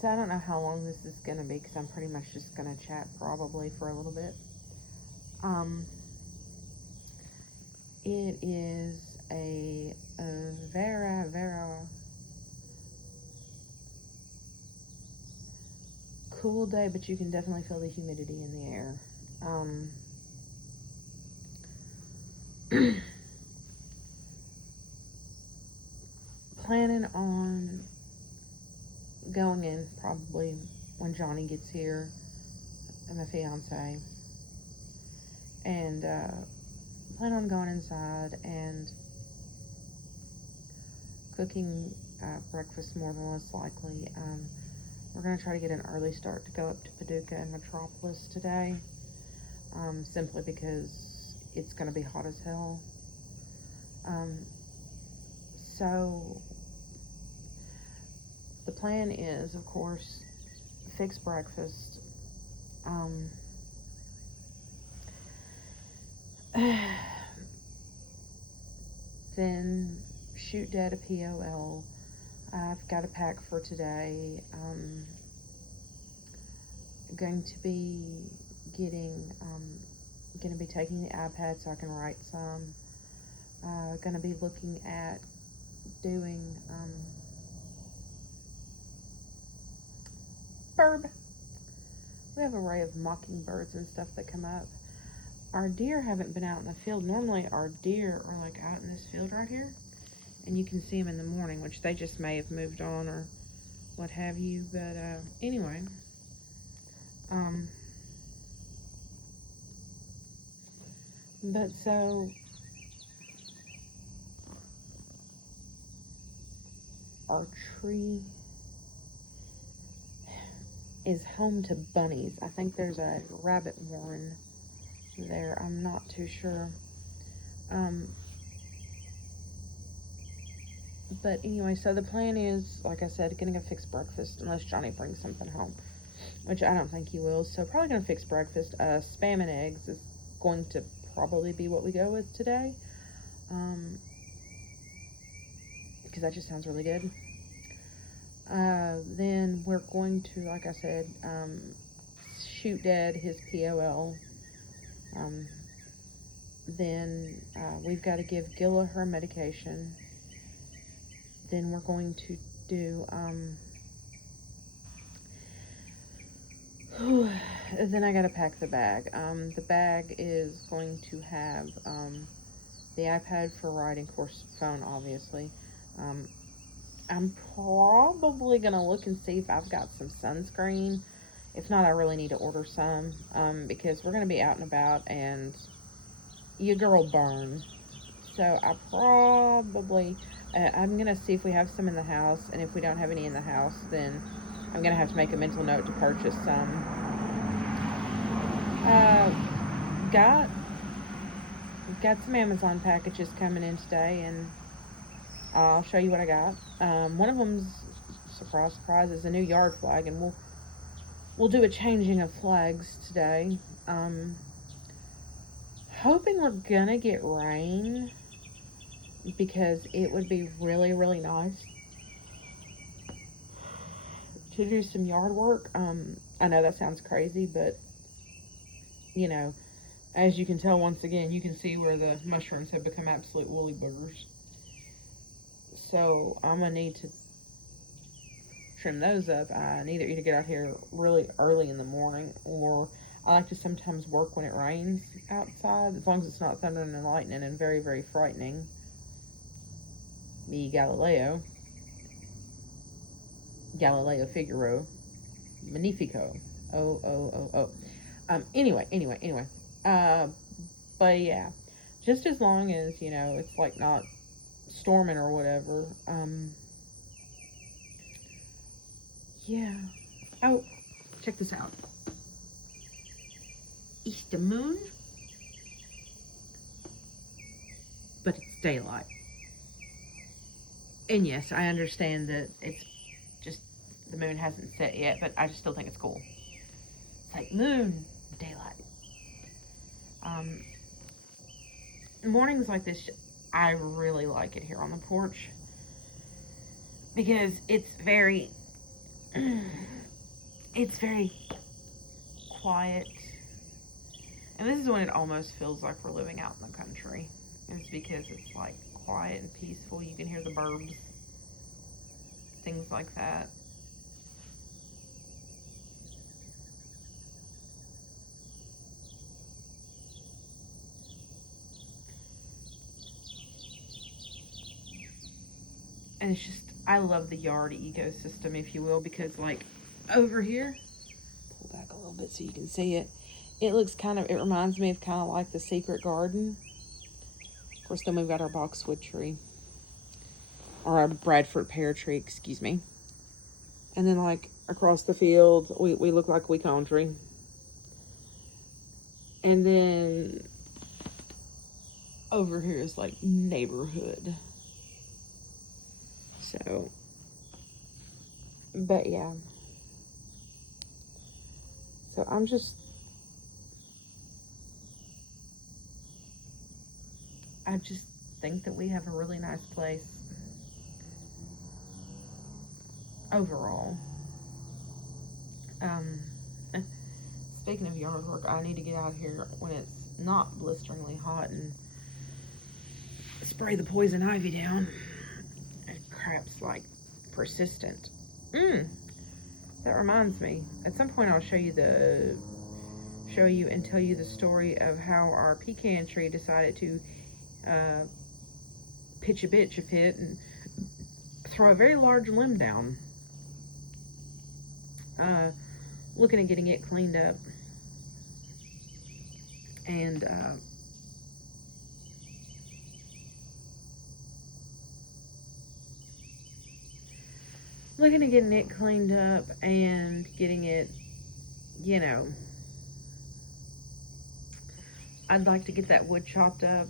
So I don't know how long this is going to be because I'm pretty much just going to chat probably for a little bit. It is a very, very cool day, but you can definitely feel the humidity in the air. Planning on going in probably when Johnny gets here, and my fiance, and plan on going inside and cooking breakfast more than less likely. We're going to try to get an early start to go up to Paducah and Metropolis today, simply because it's going to be hot as hell. So the plan is, of course, fix breakfast, then shoot Dad a POL. I've got a pack for today. Going to be going to be taking the iPad so I can write some. Going to be looking at doing bird. We have an array of mockingbirds and stuff that come up. Our deer haven't been out in the field. Normally our deer are like out in this field right here, and you can see them in the morning, which they just may have moved on or what have you. But anyway, but so our tree is home to bunnies. I think there's a rabbit warren there. I'm not too sure. But anyway, so the plan is, like I said, gonna go fix breakfast unless Johnny brings something home, which I don't think he will. So probably gonna fix breakfast. Spam and eggs is going to probably be what we go with today, because that just sounds really good. Then we're going to, like I said, shoot Dad his POL. Then we've got to give Gilla her medication. Then we're going to do, then I got to pack the bag. The bag is going to have the iPad for writing, of course, phone, obviously. I'm probably going to look and see if I've got some sunscreen. If not, I really need to order some, because we're going to be out and about, and your girl burn. So I probably, I'm going to see if we have some in the house, and if we don't have any in the house, then I'm going to have to make a mental note to purchase some. Got some Amazon packages coming in today, and I'll show you what I got. One of them's, surprise, surprise, is a new yard flag, and we'll do a changing of flags today. Hoping we're gonna get rain, because it would be really, really nice to do some yard work. I know that sounds crazy, but you know, as you can tell, once again, you can see where the mushrooms have become absolute woolly boogers. So I'm gonna need to trim those up. I need to either get out here really early in the morning, or I like to sometimes work when it rains outside, as long as it's not thundering and lightning and very, very frightening. Me, Galileo Figaro, Magnifico. Anyway. But yeah, just as long as, you know, it's like not storming or whatever. Yeah. Oh, check this out. It's the moon, but it's daylight. And yes, I understand that it's just, the moon hasn't set yet, but I just still think it's cool. It's like moon, daylight. Mornings like this, I really like it here on the porch, because it's very It's very quiet. And this is when it almost feels like we're living out in the country. It's because it's like quiet and peaceful. You can hear the birds, things like that. And it's just, I love the yard ecosystem, if you will, because like over here, pull back a little bit so you can see it. It looks kind of, it reminds me of kind of like the secret garden. Of course, then we've got our boxwood tree, or our Bradford pear tree, excuse me. And then like across the field, we look like we country. And then over here is like neighborhood. So, but yeah. So I just think that we have a really nice place overall. Um, Speaking of yard work, I need to get out here when it's not blisteringly hot and spray the poison ivy down. Crap's like persistent. That reminds me. At some point, I'll show you and tell you the story of how our pecan tree decided to uh, pitch a bitch a pit and throw a very large limb down. Uh, Looking at getting it cleaned up and looking at getting it cleaned up and getting it, you know, I'd like to get that wood chopped up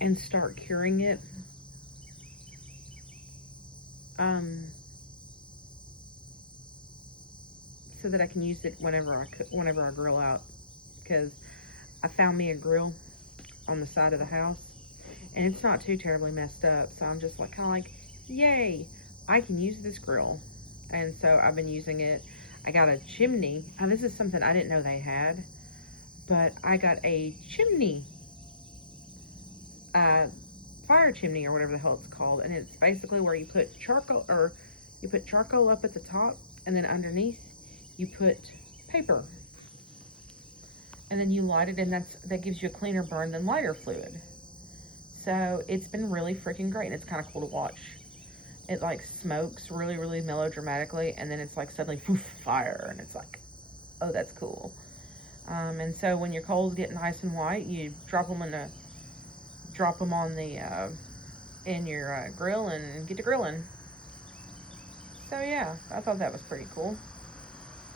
and start curing it. Um, so that I can use it whenever I grill out, because I found me a grill on the side of the house, and it's not too terribly messed up. So I'm just like kind of like, yay, I can use this grill, and so I've been using it. I got a chimney. And this is something I didn't know they had, but I got a chimney, uh, fire chimney or whatever the hell it's called, and it's basically where you put charcoal up at the top, and then underneath you put paper, and then you light it, and that gives you a cleaner burn than lighter fluid. So it's been really freaking great, and it's kind of cool to watch. It like smokes really, really melodramatically, and then it's like suddenly poof, fire, and it's like, oh, that's cool. And so when your coals get nice and white, you drop them on the in your grill and get to grilling. So yeah, I thought that was pretty cool.